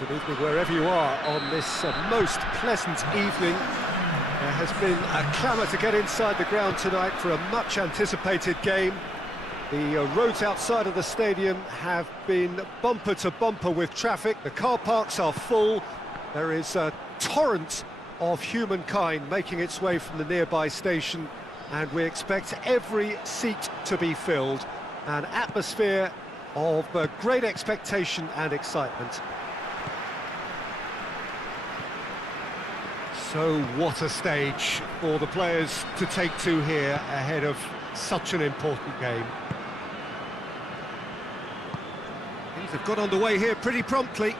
Good evening wherever you are on this most pleasant evening. There has been a clamour to get inside the ground tonight for a much anticipated game. The roads outside of the stadium have been bumper to bumper with traffic. The car parks are full. There is a torrent of humankind making its way from the nearby station, and we expect every seat to be filled. An atmosphere of great expectation and excitement. So what a stage for the players to take to here ahead of such an important game. Things have got underway here pretty promptly.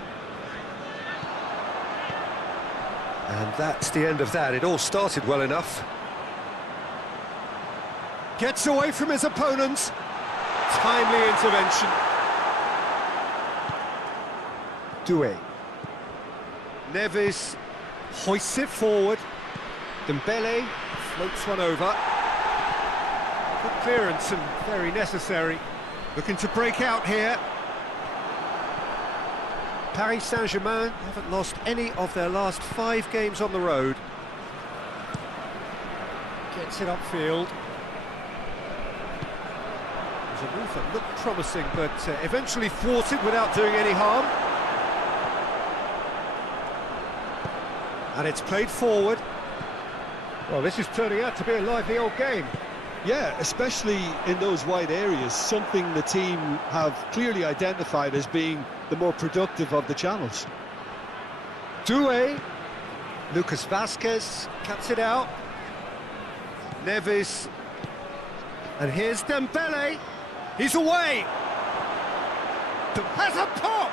And that's the end of that. It all started well enough. Gets away from his opponents. Timely intervention. Doué. Neves hoists it forward. Dembele floats one over. Good clearance and very necessary. Looking to break out here. Paris Saint-Germain haven't lost any of their last 5 games on the road. Gets it upfield. There's a move that looked promising, but eventually thwarted without doing any harm. And it's played forward. Well, this is turning out to be a lively old game. Yeah, especially in those wide areas, something the team have clearly identified as being the more productive of the channels. Doué, Lucas Vazquez cuts it out. Neves, and here's Dembele. He's away. Has a pop.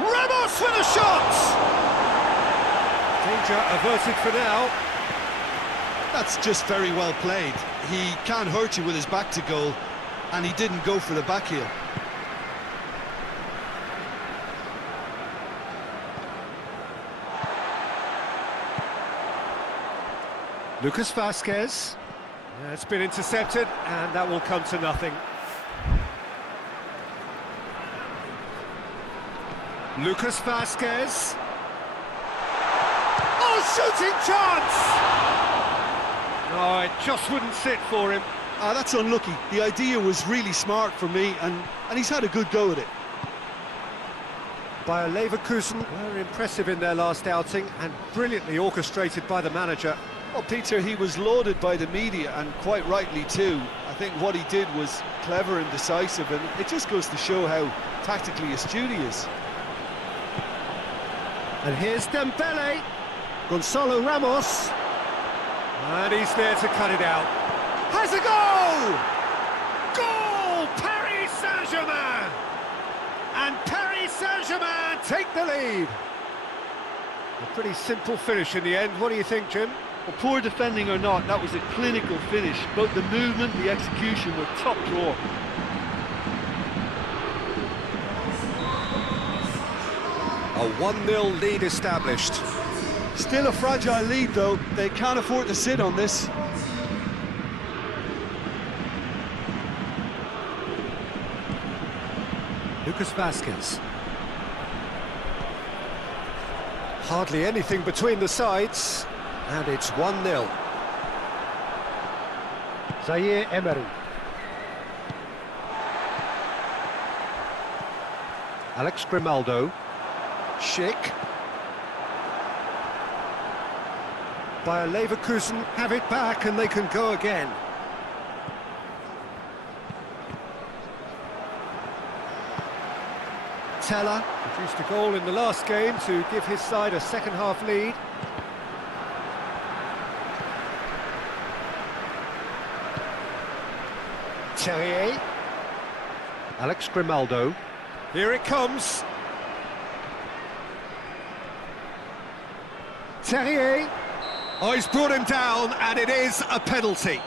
Ramos for the shot. Danger averted for now. That's just very well played. He can't hurt you with his back to goal, and he didn't go for the back heel. Lucas Vazquez. It's been intercepted, and that will come to nothing. Lucas Vazquez. Oh, shooting chance! No, it just wouldn't sit for him. That's unlucky. The idea was really smart for me, and he's had a good go at it. Bayer Leverkusen were impressive in their last outing and brilliantly orchestrated by the manager. Well, Peter, he was lauded by the media, and quite rightly too. I think what he did was clever and decisive, and it just goes to show how tactically astute he is. And here's Dembele. Gonzalo Ramos. And he's there to cut it out. Has a goal! Goal! Paris Saint-Germain! And Paris Saint-Germain take the lead. A pretty simple finish in the end. What do you think, Jim? Well, poor defending or not, that was a clinical finish. Both the movement, the execution were top drawer. A 1-0 lead established. Still a fragile lead, though. They can't afford to sit on this. Lucas Vazquez. Hardly anything between the sides, and it's 1-0. Zaire Emery. Alex Grimaldo. Schick. Bayer Leverkusen have it back, and they can go again. Teller produced a goal in the last game to give his side a second-half lead. Terrier. Alex Grimaldo. Here it comes. Terrier. Oh, he's brought him down, and it is a penalty.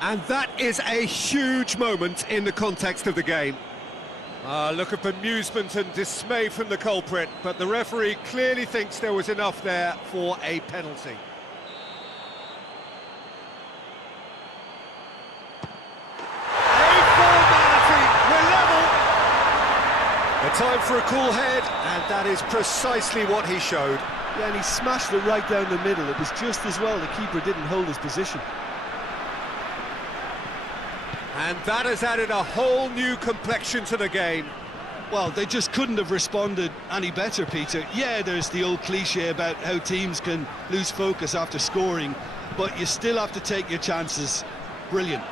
And that is a huge moment in the context of the game. Look of bemusement and dismay from the culprit, but the referee clearly thinks there was enough there for a penalty. A A time for a cool head, and that is precisely what he showed. Yeah, and he smashed it right down the middle. It was just as well the keeper didn't hold his position. And that has added a whole new complexion to the game. Well, they just couldn't have responded any better, Peter. Yeah, there's the old cliche about how teams can lose focus after scoring, but you still have to take your chances. Brilliant.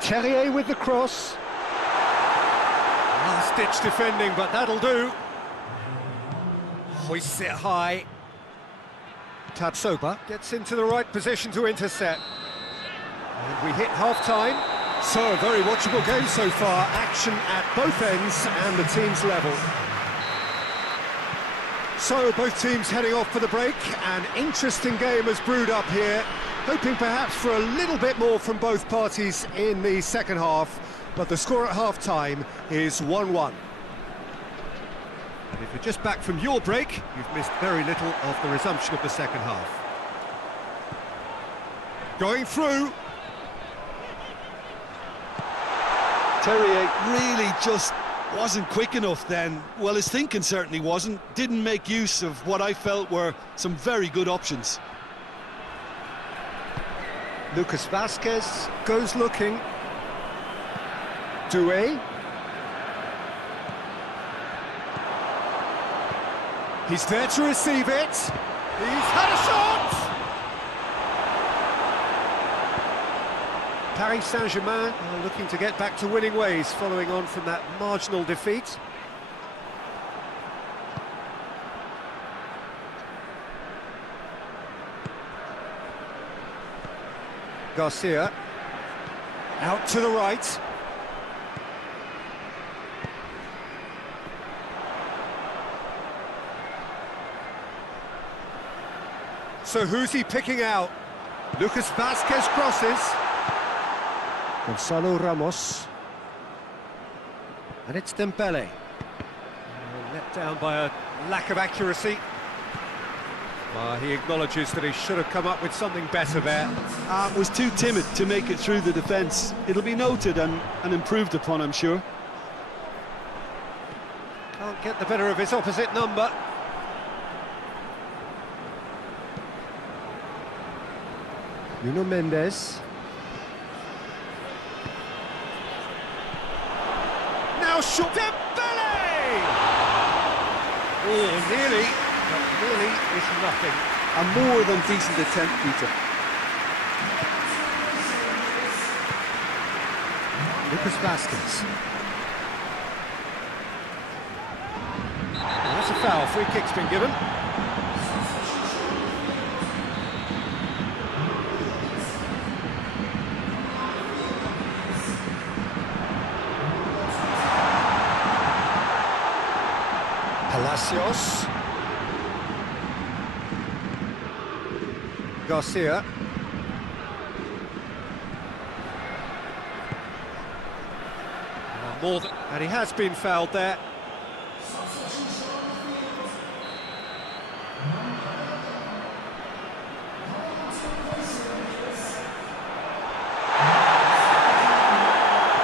Terrier with the cross. Last-ditch defending, but that'll do. Hoists it high. Tatsoba gets into the right position to intercept. And we hit half-time. So, a very watchable game so far. Action at both ends and the team's level. So, both teams heading off for the break. An interesting game has brewed up here. Hoping perhaps for a little bit more from both parties in the second half. But the score at half-time is 1-1. And if you're just back from your break, you've missed very little of the resumption of the second half. Going through. Terrier really just wasn't quick enough then. Well, his thinking certainly wasn't. Didn't make use of what I felt were some very good options. Lucas Vasquez goes looking. Doué. He's there to receive it. He's had a shot! Paris Saint-Germain are looking to get back to winning ways following on from that marginal defeat. Garcia. Out to the right. So who's he picking out? Lucas Vasquez crosses. Gonzalo Ramos. And it's Dembele. Let down by a lack of accuracy. He acknowledges that he should have come up with something better there. Was too timid to make it through the defence. It'll be noted and improved upon, I'm sure. Can't get the better of his opposite number. Nuno Mendes. Now shot Dembele! Oh, nearly, but nearly is nothing. A more than decent attempt, Peter. Lucas Vasquez. That's a foul. Free kick's been given. Palacios. Garcia. More than, and he has been fouled there.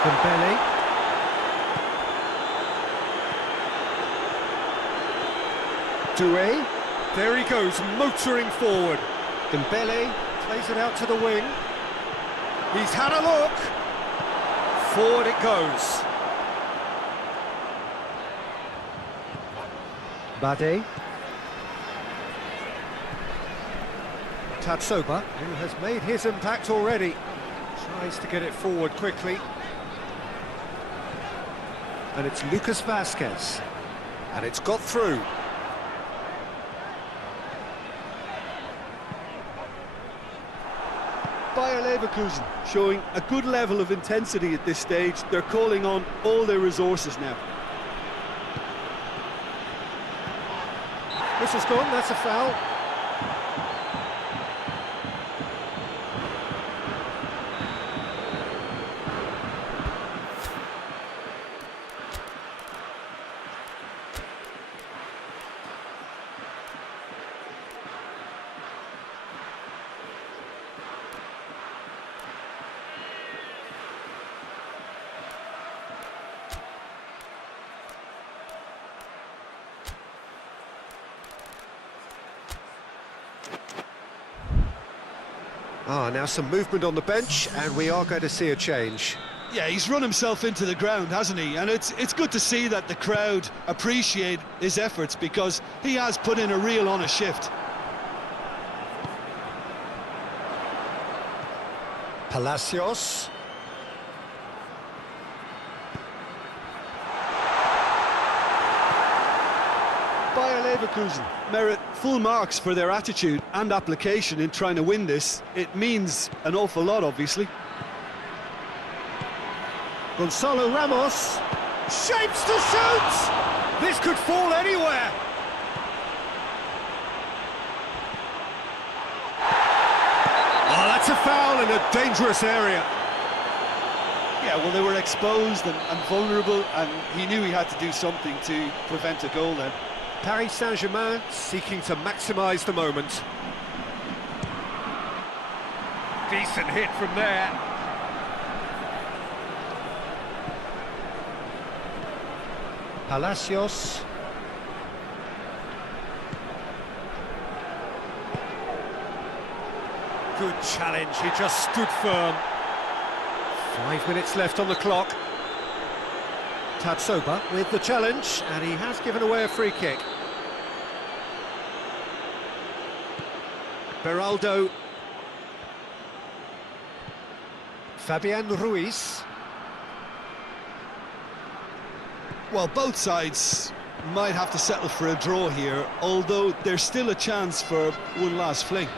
Dembele. Doué. There he goes, motoring forward. Dembele plays it out to the wing. He's had a look. Forward it goes. Bade. Tatsoba, who has made his impact already, tries to get it forward quickly. And it's Lucas Vasquez. And it's got through. Bayer Leverkusen showing a good level of intensity at this stage. They're calling on all their resources now. Whistle's gone, that's a foul. Now some movement on the bench, and we are going to see a change. Yeah, he's run himself into the ground, hasn't he? And it's good to see that the crowd appreciate his efforts, because he has put in a real honest shift. Palacios. Bayer Leverkusen merit full marks for their attitude and application in trying to win this. It means an awful lot, obviously. Gonzalo Ramos shapes to shoot! This could fall anywhere! Oh, that's a foul in a dangerous area. Yeah, well, they were exposed and vulnerable, and he knew he had to do something to prevent a goal then. Paris Saint-Germain seeking to maximise the moment. Decent hit from there. Palacios. Good challenge, he just stood firm. 5 minutes left on the clock. Tatsoba with the challenge, and he has given away a free kick. Beraldo. Fabian Ruiz. Well, both sides might have to settle for a draw here, although there's still a chance for one last fling.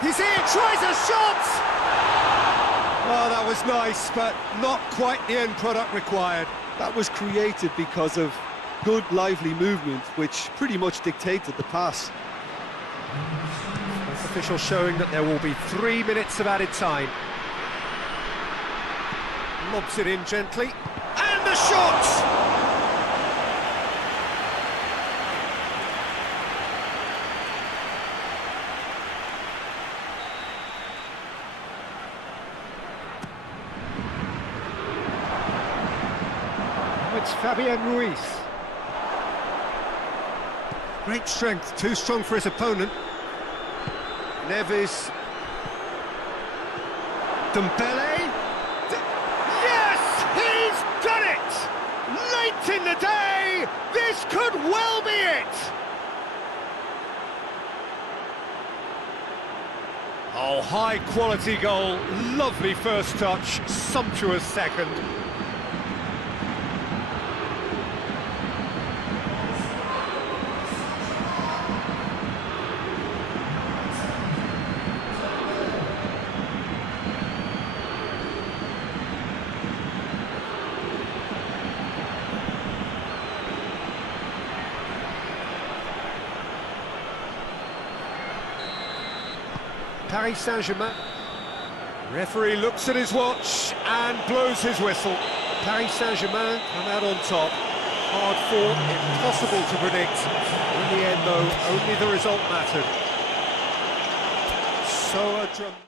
He's in, tries a shot! Oh, that was nice, but not quite the end product required. That was created because of good, lively movement, which pretty much dictated the pass. Official showing that there will be 3 minutes of added time. Lobs it in gently, and the shot! It's Fabian Ruiz. Great strength, too strong for his opponent. Neves. Dembele. Yes! He's done it! Late in the day, this could well be it! Oh, high quality goal, lovely first touch, sumptuous second. Paris Saint-Germain. Referee looks at his watch and blows his whistle. Paris Saint-Germain come out on top. Hard fought, impossible to predict. In the end, though, only the result mattered. So a dramatic...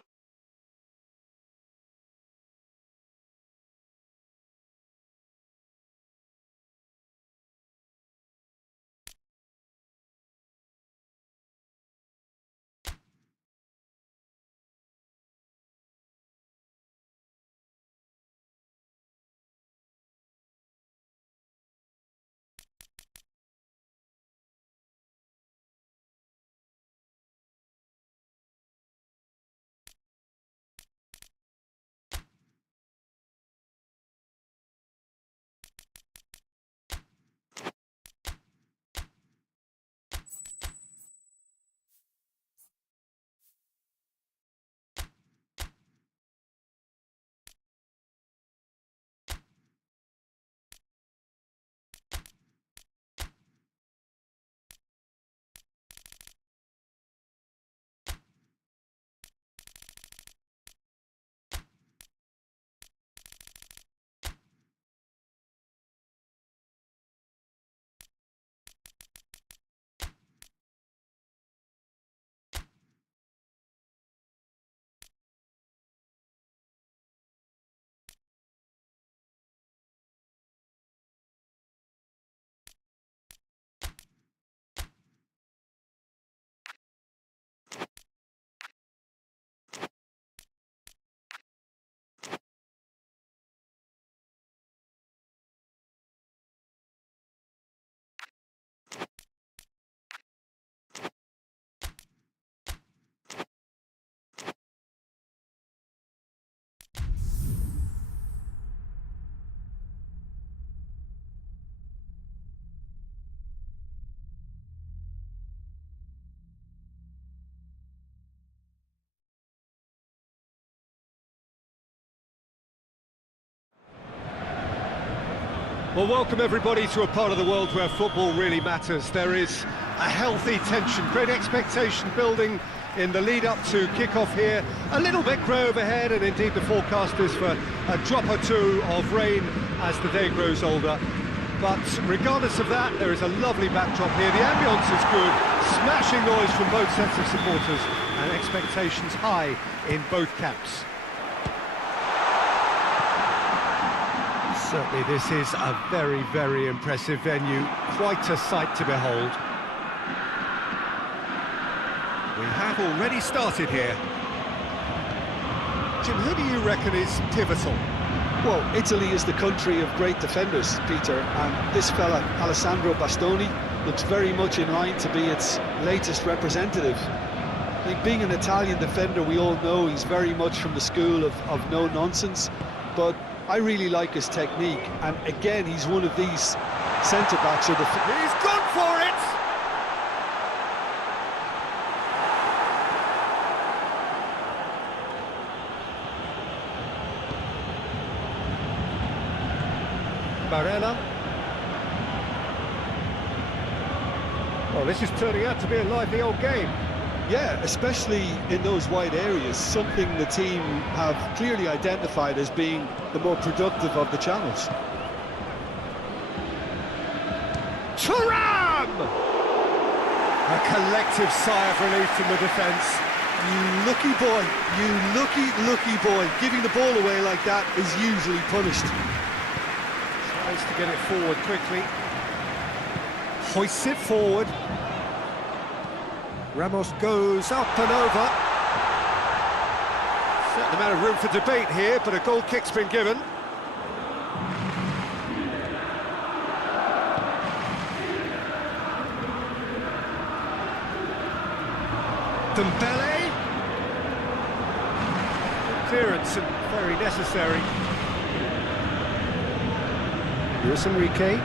Well, welcome everybody to a part of the world where football really matters. There is a healthy tension, great expectation building in the lead-up to kick-off here. A little bit grey overhead, and indeed the forecast is for a drop or two of rain as the day grows older. But regardless of that, there is a lovely backdrop here. The ambience is good, smashing noise from both sets of supporters, and expectations high in both camps. Certainly this is a very, very impressive venue, quite a sight to behold. We have already started here. Jim, who do you reckon is pivotal? Well, Italy is the country of great defenders, Peter, and this fella, Alessandro Bastoni, looks very much in line to be its latest representative. I think being an Italian defender, we all know he's very much from the school of no-nonsense, but I really like his technique, and again, he's one of these centre-backs. He's gone for it! Barella. Well, this is turning out to be a lively old game. Yeah, especially in those wide areas, something the team have clearly identified as being the more productive of the channels. Thuram! A collective sigh of relief from the defence. You lucky boy, you lucky boy. Giving the ball away like that is usually punished. Tries to get it forward quickly. Hoists it forward. Ramos goes up and over. Certain amount of room for debate here, but a goal kick's been given. Dembele. Clearance and very necessary. Luis Enrique.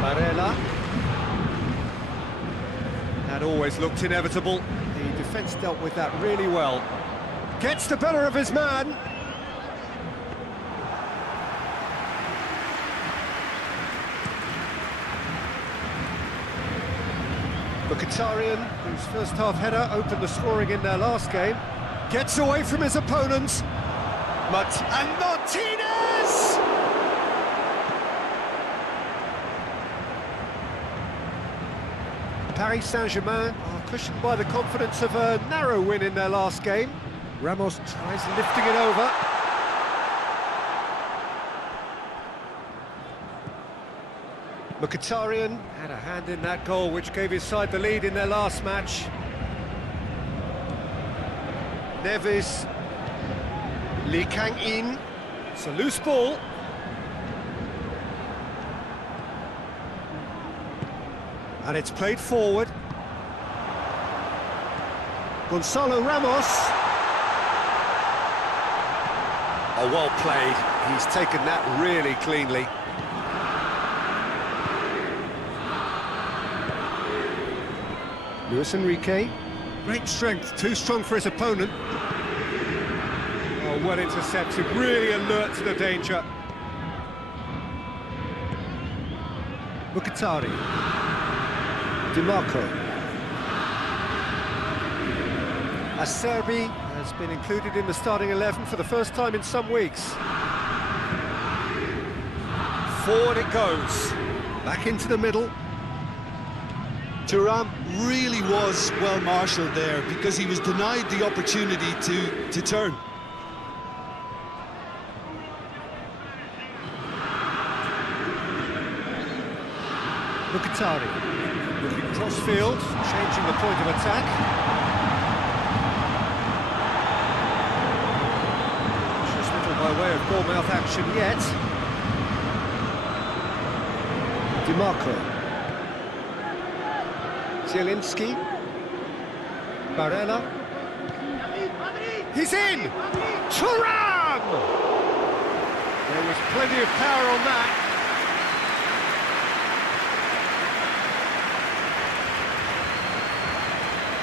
Barella. That always looked inevitable. The defence dealt with that really well. Gets the better of his man. Mkhitaryan, whose first half header opened the scoring in their last game, gets away from his opponents. And Martinez! Paris Saint-Germain are cushioned by the confidence of a narrow win in their last game. Ramos tries lifting it over. Mkhitaryan had a hand in that goal which gave his side the lead in their last match. Neves, Lee Kang-in, it's a loose ball. And it's played forward. Gonzalo Ramos. Oh, well played. He's taken that really cleanly. Luis Enrique. Great strength, too strong for his opponent. Oh, well intercepted, really alert to the danger. Mkhitaryan. DiMarco. Acerbi has been included in the starting 11 for the first time in some weeks. Forward it goes. Back into the middle. Thuram really was well marshalled there because he was denied the opportunity to turn. Mkhitaryan. Looking cross-field, changing the point of attack. Just little by way of goal-mouth action yet. DiMarco. Zielinski. Barella. He's in! Thuram! There was plenty of power on that.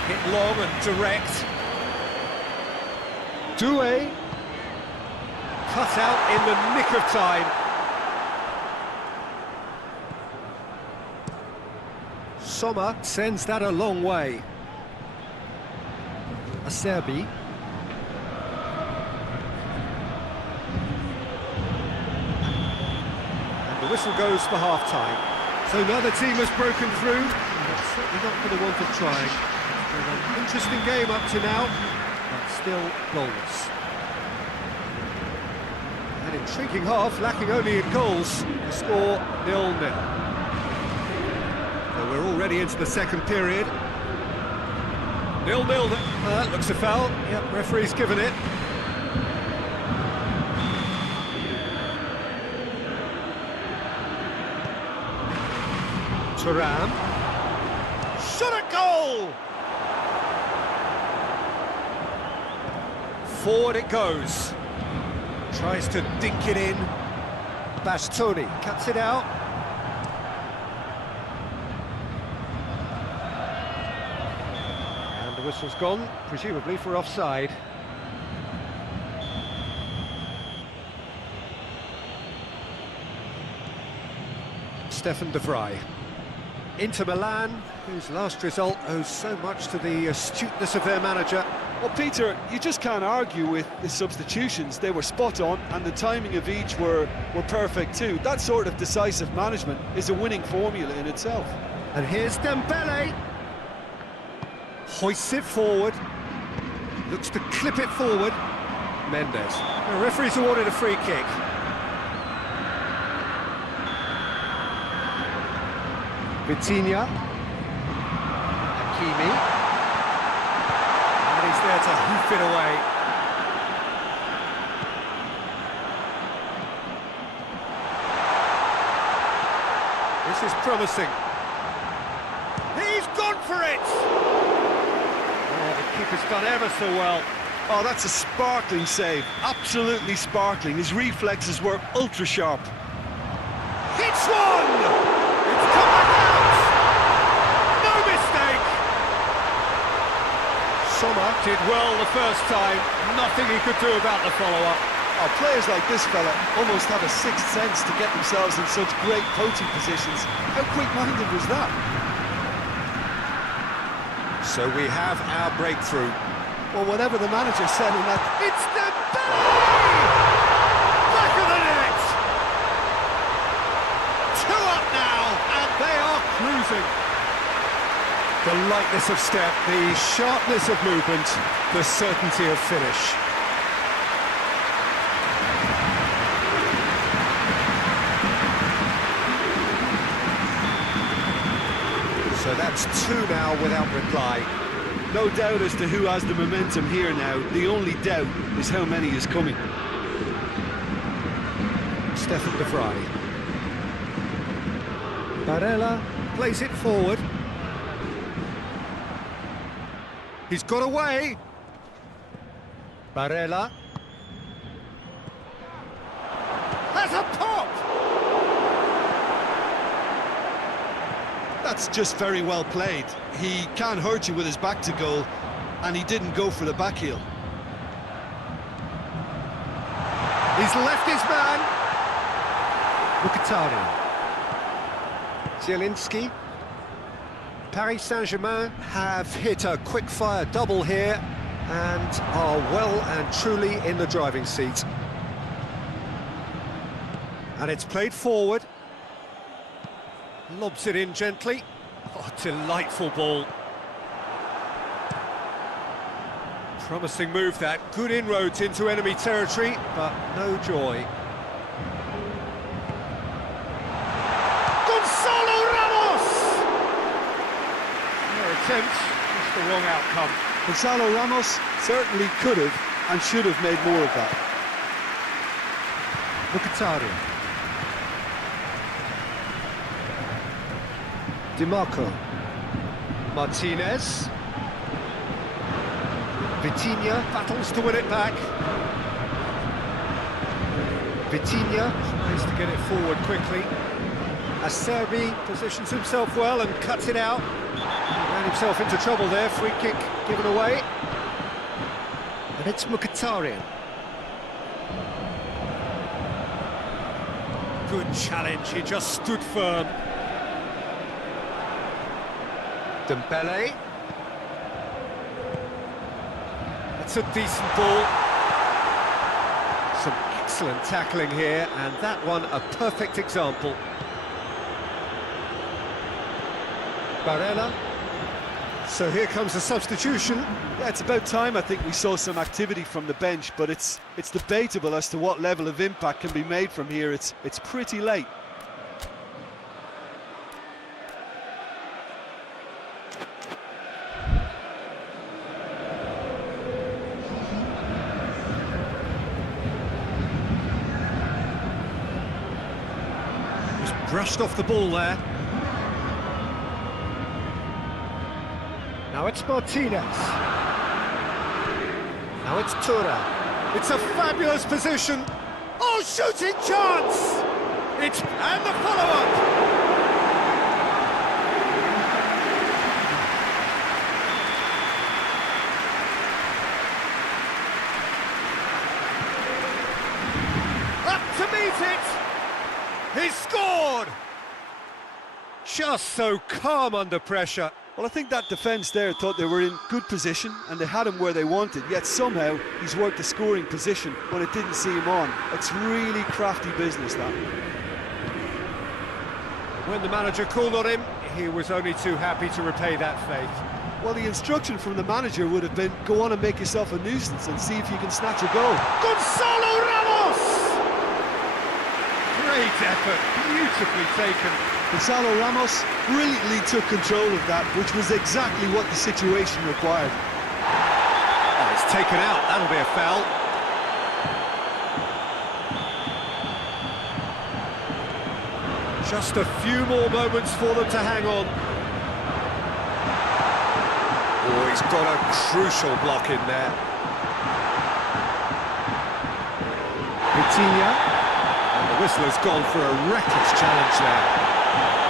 Hit long and direct. Doué cut out in the nick of time. Sommer sends that a long way. Acerbi. And the whistle goes for half-time. So neither team has broken through, but certainly not for the want of trying. It's been an interesting game up to now, but still goalless. An intriguing half, lacking only in goals. The score 0-0. So we're already into the second period. 0-0. That looks a foul. Yep, referee's given it. Thuram. Shot at goal! Forward it goes. Tries to dink it in. Bastoni cuts it out. And the whistle's gone, presumably for offside. Stefan de Vrij. Inter Milan, whose last result owes so much to the astuteness of their manager. Well, Peter, you just can't argue with the substitutions. They were spot on, and the timing of each were perfect too. That sort of decisive management is a winning formula in itself. And here's Dembele. Hoists it forward. Looks to clip it forward. Mendes. The referee's awarded a free kick. Vitinha. Hakimi. And he's there to hoof it away. This is promising. He's gone for it! Oh, the keeper's done ever so well. Oh, that's a sparkling save. Absolutely sparkling. His reflexes were ultra sharp. Hits one! It's come back out! No mistake! Sommer did well the first time. Nothing he could do about the follow-up. Oh, players like this fella almost have a sixth sense to get themselves in such great coaching positions. How quick-minded was that? So we have our breakthrough. Well, whatever the manager said in that... It's the back of the net! 2 up now, and they are cruising. The lightness of step, the sharpness of movement, the certainty of finish. So that's 2 now without reply. No doubt as to who has the momentum here now. The only doubt is how many is coming. Stefan de Vrij. Barella plays it forward. He's got away. Barella. Has a pop! That's just very well played. He can't hurt you with his back to goal, and he didn't go for the back heel. He's left his man. Mkhitaryan. Zielinski. Paris Saint-Germain have hit a quick-fire double here and are well and truly in the driving seat. And it's played forward. Lobs it in gently. Oh, delightful ball. Promising move that. Good inroads into enemy territory, but no joy. Gonzalo Ramos! Their attempt, just the wrong outcome. Gonzalo Ramos certainly could have and should have made more of that. Mkhitaryan. Di Marco. Martinez. Vitinha battles to win it back. Vitinha tries to get it forward quickly. Acerbi positions himself well and cuts it out. He ran himself into trouble there, free kick given away. And it's Mkhitaryan. Good challenge, he just stood firm. Dembele. That's a decent ball. Some excellent tackling here, and that one a perfect example. Barella. So here comes the substitution. Yeah, it's about time I think we saw some activity from the bench, but it's debatable as to what level of impact can be made from here. It's pretty late. Just brushed off the ball there. Now it's Martinez. Now it's Tura. It's a fabulous position. Oh, shooting chance! And the follow-up! Up to meet it! He's scored! Just so calm under pressure. Well, I think that defence there thought they were in good position and they had him where they wanted, yet somehow he's worked the scoring position when it didn't see him on. It's really crafty business, that. When the manager called on him, he was only too happy to repay that faith. Well, the instruction from the manager would have been, go on and make yourself a nuisance and see if you can snatch a goal. Gonzalo Ramos! Great effort, beautifully taken. Gonzalo Ramos brilliantly took control of that, which was exactly what the situation required. Oh, it's taken out, that'll be a foul. Just a few more moments for them to hang on. Oh, he's got a crucial block in there. Vitinha. And the whistle has gone for a reckless challenge there.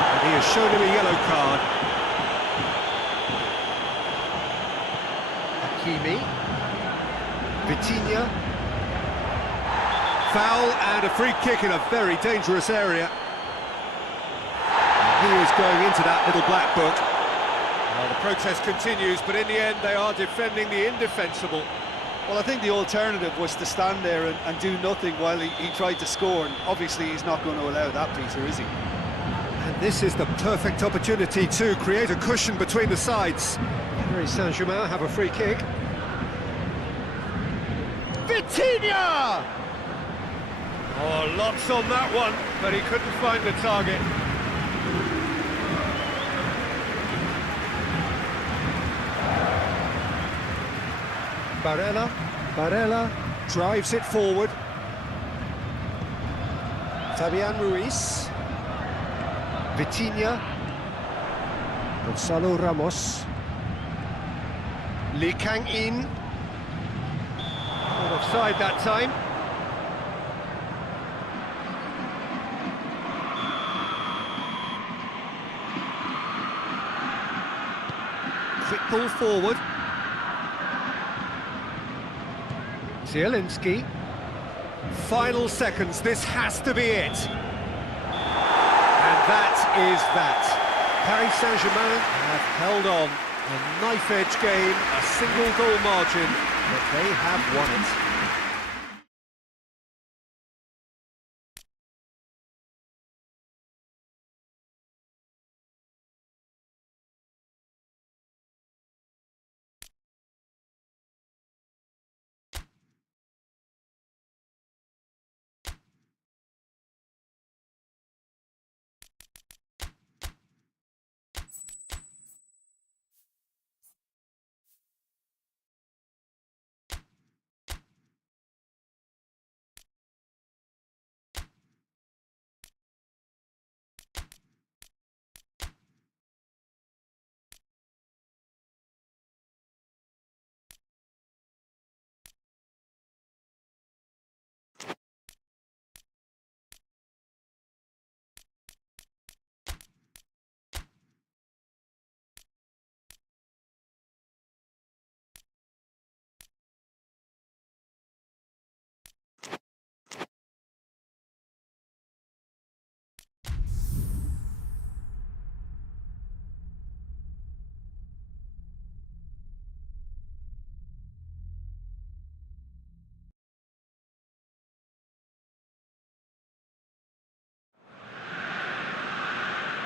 And he has shown him a yellow card. Hakimi. Vitinha. Foul and a free kick in a very dangerous area. And he is going into that little black book. Well, the protest continues, but in the end they are defending the indefensible. Well, I think the alternative was to stand there and do nothing while he tried to score, and obviously he's not going to allow that, Peter, is he? And this is the perfect opportunity to create a cushion between the sides. Paris Saint-Germain have a free kick. Vitinha! Oh, lots on that one, but he couldn't find the target. Barella drives it forward. Fabian Ruiz. Vitinha. Gonzalo Ramos. Lee Kang-in. Not offside that time. Quick ball forward. Zielinski. Final seconds, this has to be it. And that is that. Paris Saint-Germain have held on. A knife-edge game, a single goal margin, but they have won it.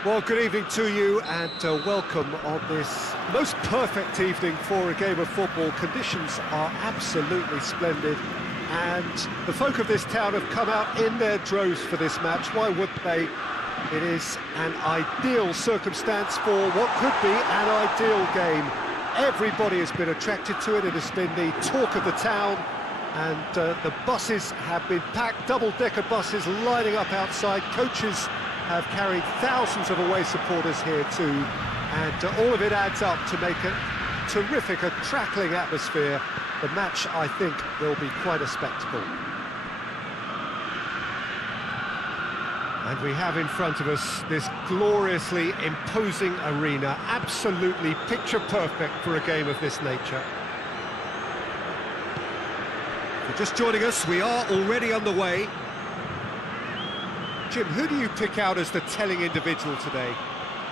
Well, good evening to you and welcome on this most perfect evening for a game of football. Conditions are absolutely splendid and the folk of this town have come out in their droves for this match. Why wouldn't they? It is an ideal circumstance for what could be an ideal game. Everybody has been attracted to it. It has been the talk of the town, and the buses have been packed, double-decker buses lining up outside. Coaches have carried thousands of away supporters here too, and all of it adds up to make a terrific, a crackling atmosphere. The match, I think, will be quite a spectacle. And we have in front of us this gloriously imposing arena, absolutely picture-perfect for a game of this nature. If you're just joining us, we are already underway. Jim, who do you pick out as the telling individual today?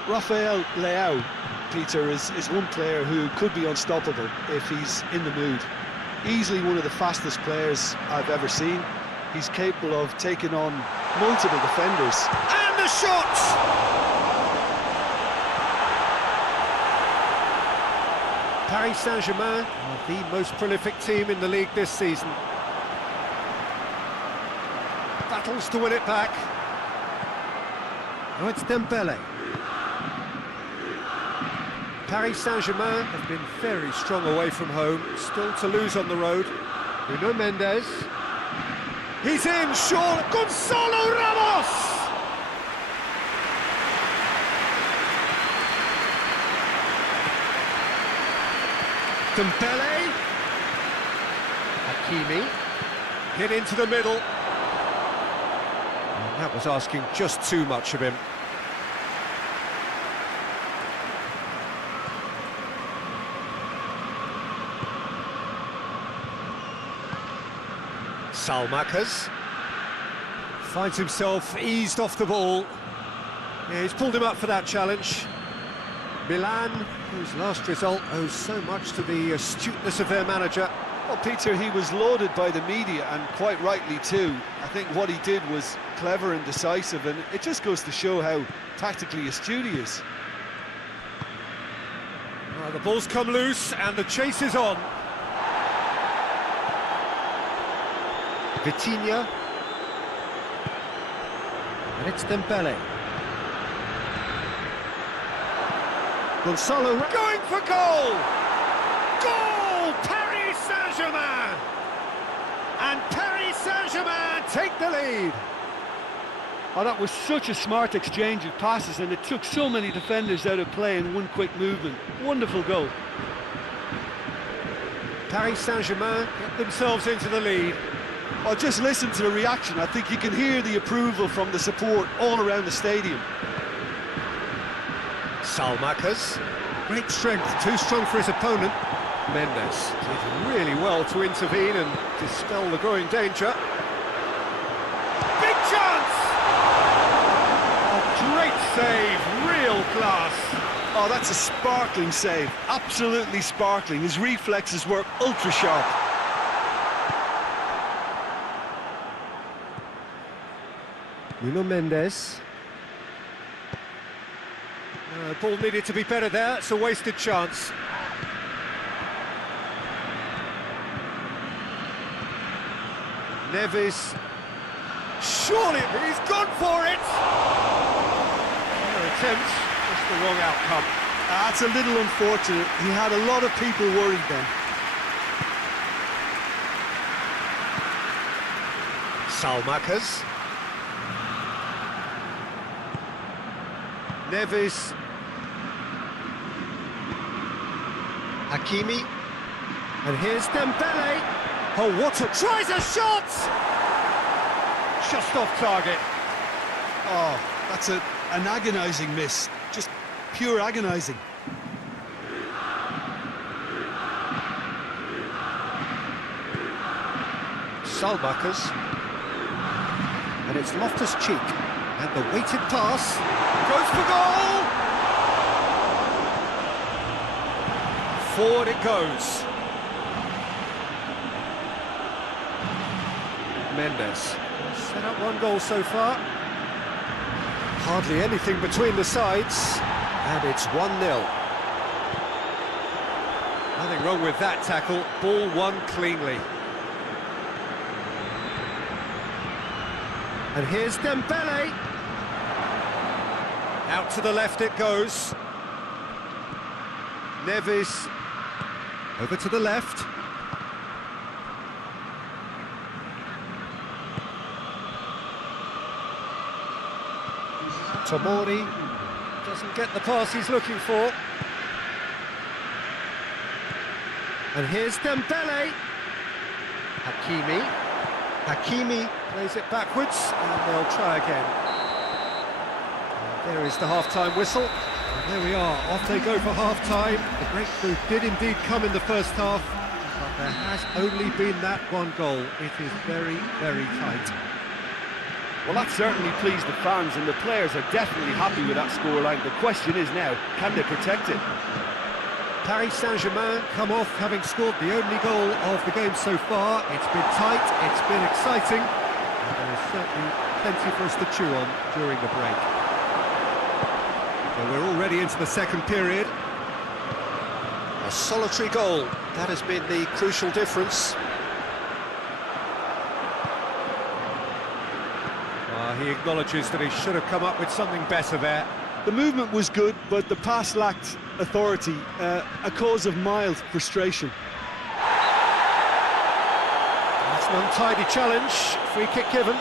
Rafael Leao, Peter, is one player who could be unstoppable if he's in the mood. Easily one of the fastest players I've ever seen. He's capable of taking on multiple defenders. And the shot! Paris Saint-Germain are the most prolific team in the league this season. Battles to win it back. Now it's Dembele. Paris Saint-Germain have been very strong away from home, still to lose on the road. Nuno Mendes. He's in, Sean. Gonzalo Ramos! Dembele. Hakimi. Hit into the middle. And that was asking just too much of him. Salmakas finds himself eased off the ball. Yeah, he's pulled him up for that challenge. Milan, whose last result owes so much to the astuteness of their manager. Well, Peter, he was lauded by the media, and quite rightly too. I think what he did was clever and decisive, and it just goes to show how tactically astute he is. Well, the ball's come loose, and the chase is on. Vitinha. And it's Dembele. Gonzalo going for goal! Goal! Paris Saint-Germain! And Paris Saint-Germain take the lead. Oh, that was such a smart exchange of passes, and it took so many defenders out of play in one quick movement. Wonderful goal. Paris Saint-Germain get themselves into the lead. Oh, just listen to the reaction. I think you can hear the approval from the support all around the stadium. Salmakas, great strength, too strong for his opponent. Mendes did really well to intervene and dispel the growing danger. Big chance! A great save, real class. Oh, that's a sparkling save, absolutely sparkling. His reflexes were ultra sharp. Nuno Mendes. Ball needed to be better there, it's a wasted chance. Neves. Surely, he's gone for it! Fair attempt, just the wrong outcome. That's a little unfortunate. He had a lot of people worried then. Salmakas. Neves. Hakimi. And here's Dembele. Oh, what a... Tries a shot! Just off target. Oh, that's an agonising miss. Just pure agonising. Salmakas. And it's Loftus-Cheek. And the weighted pass goes for goal! Forward it goes. Mendes set up one goal so far. Hardly anything between the sides, and it's 1-0. Nothing wrong with that tackle, ball won cleanly. And here's Dembele. Out to the left it goes. Neves over to the left. Tomori doesn't get the pass he's looking for. And here's Dembele. Hakimi plays it backwards, and they'll try again. And there is the half-time whistle. And there we are, off they go for half-time. The breakthrough did indeed come in the first half, but there has only been that one goal. It is very, very tight. Well, that certainly pleased the fans, and the players are definitely happy with that scoreline. The question is now, can they protect it? Paris Saint-Germain come off having scored the only goal of the game so far. It's been tight, it's been exciting, and there is certainly plenty for us to chew on during the break. So we're already into the second period. A solitary goal, that has been the crucial difference. He acknowledges that he should have come up with something better there. The movement was good, but the pass lacked authority, a cause of mild frustration. That's an untidy challenge, free kick given.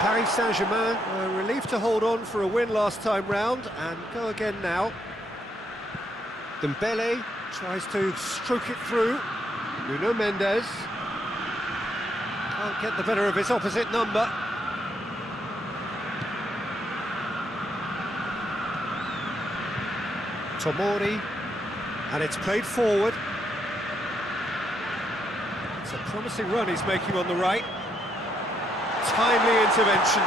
Paris Saint-Germain were relieved to hold on for a win last time round and go again now. Dembele tries to stroke it through. Nuno Mendes can't get the better of his opposite number. Tomori, and it's played forward. It's a promising run he's making on the right. Timely intervention.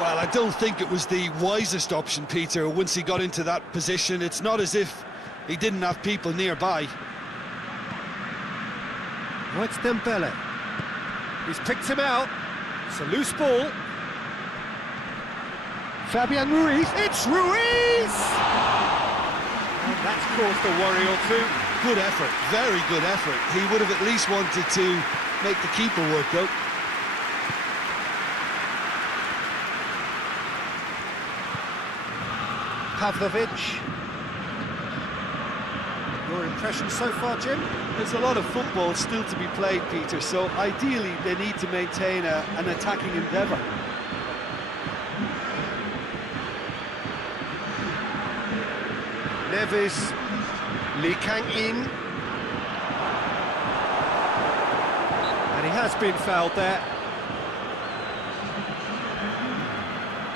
Well, I don't think it was the wisest option, Peter, once he got into that position. It's not as if he didn't have people nearby. Oh, it's Dembele. He's picked him out. It's a loose ball. Fabian Ruiz. It's Ruiz! And that's caused a worry or two. Good effort, very good effort. He would have at least wanted to make the keeper work, though. Pavlovic. Your impression so far, Jim? There's a lot of football still to be played, Peter, so ideally they need to maintain an attacking endeavour. Neves, Lee Kang-in. And he has been fouled there.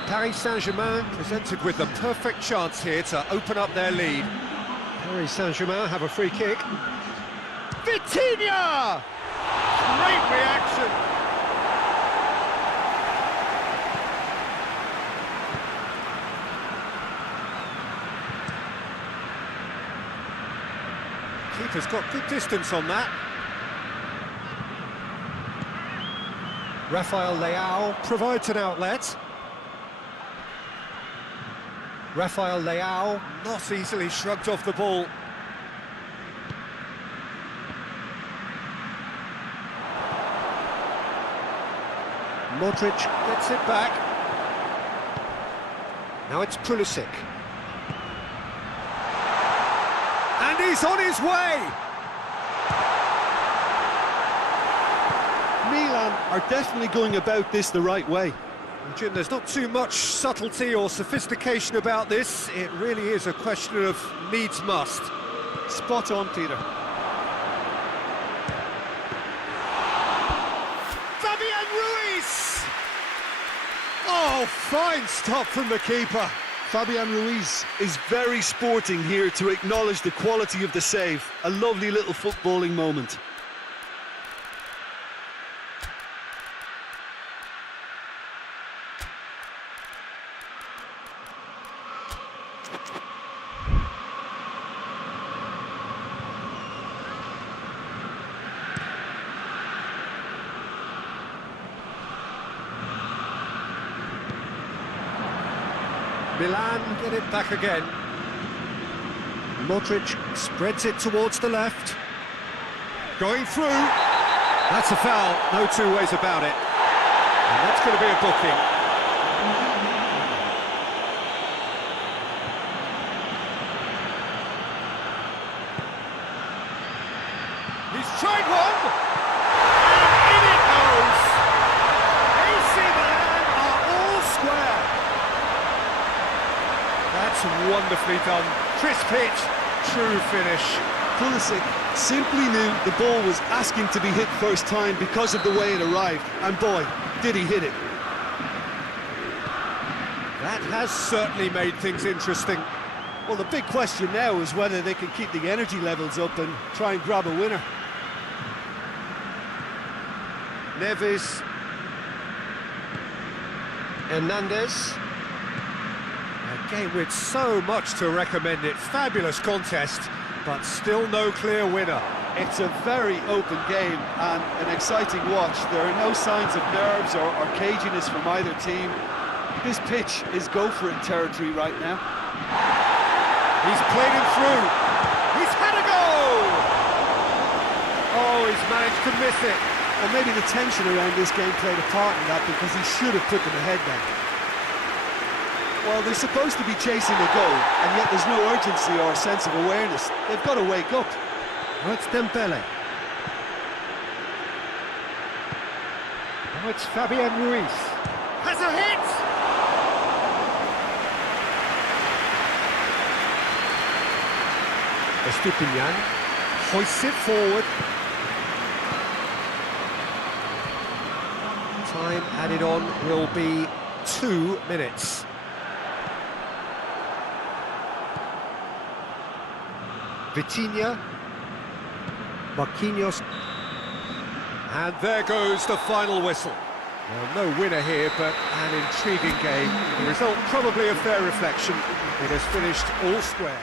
Paris Saint-Germain presented with the perfect chance here to open up their lead. Paris Saint-Germain have a free kick. Vitinha! Great reaction! Keeper's got good distance on that. Rafael Leao provides an outlet. Rafael Leao not easily shrugged off the ball. Modric gets it back. Now it's Pulisic. And he's on his way! Milan are definitely going about this the right way. Jim, there's not too much subtlety or sophistication about this. It really is a question of needs must. Spot on, Peter. Fabian Ruiz! Oh, fine stop from the keeper. Fabian Ruiz is very sporting here to acknowledge the quality of the save. A lovely little footballing moment. Milan get it back again. Modric spreads it towards the left. Going through. That's a foul, no two ways about it. And that's going to be a booking. He's tried one! And in it goes! AC Milan are all square. That's wonderfully done. Crisp hit, true finish. Pulisic simply knew the ball was asking to be hit first time because of the way it arrived, and boy, did he hit it. That has certainly made things interesting. Well, the big question now is whether they can keep the energy levels up and try and grab a winner. Neves. Hernandez. A game with so much to recommend it. Fabulous contest, but still no clear winner. It's a very open game and an exciting watch. There are no signs of nerves or caginess from either team. This pitch is go-for-it territory right now. He's played him through. He's had a goal! Oh, he's managed to miss it. Well, maybe the tension around this game played a part in that, because he should have put them ahead then. Well, they're supposed to be chasing a goal, and yet there's no urgency or sense of awareness. They've got to wake up. Oh, it's Dembele. Oh, it's Fabian Ruiz. Has a hit! Estupinian hoists it forward. Time added on will be 2 minutes. Vitinha, Marquinhos, and there goes the final whistle. Well, no winner here, but an intriguing game. The result probably a fair reflection. It has finished all square.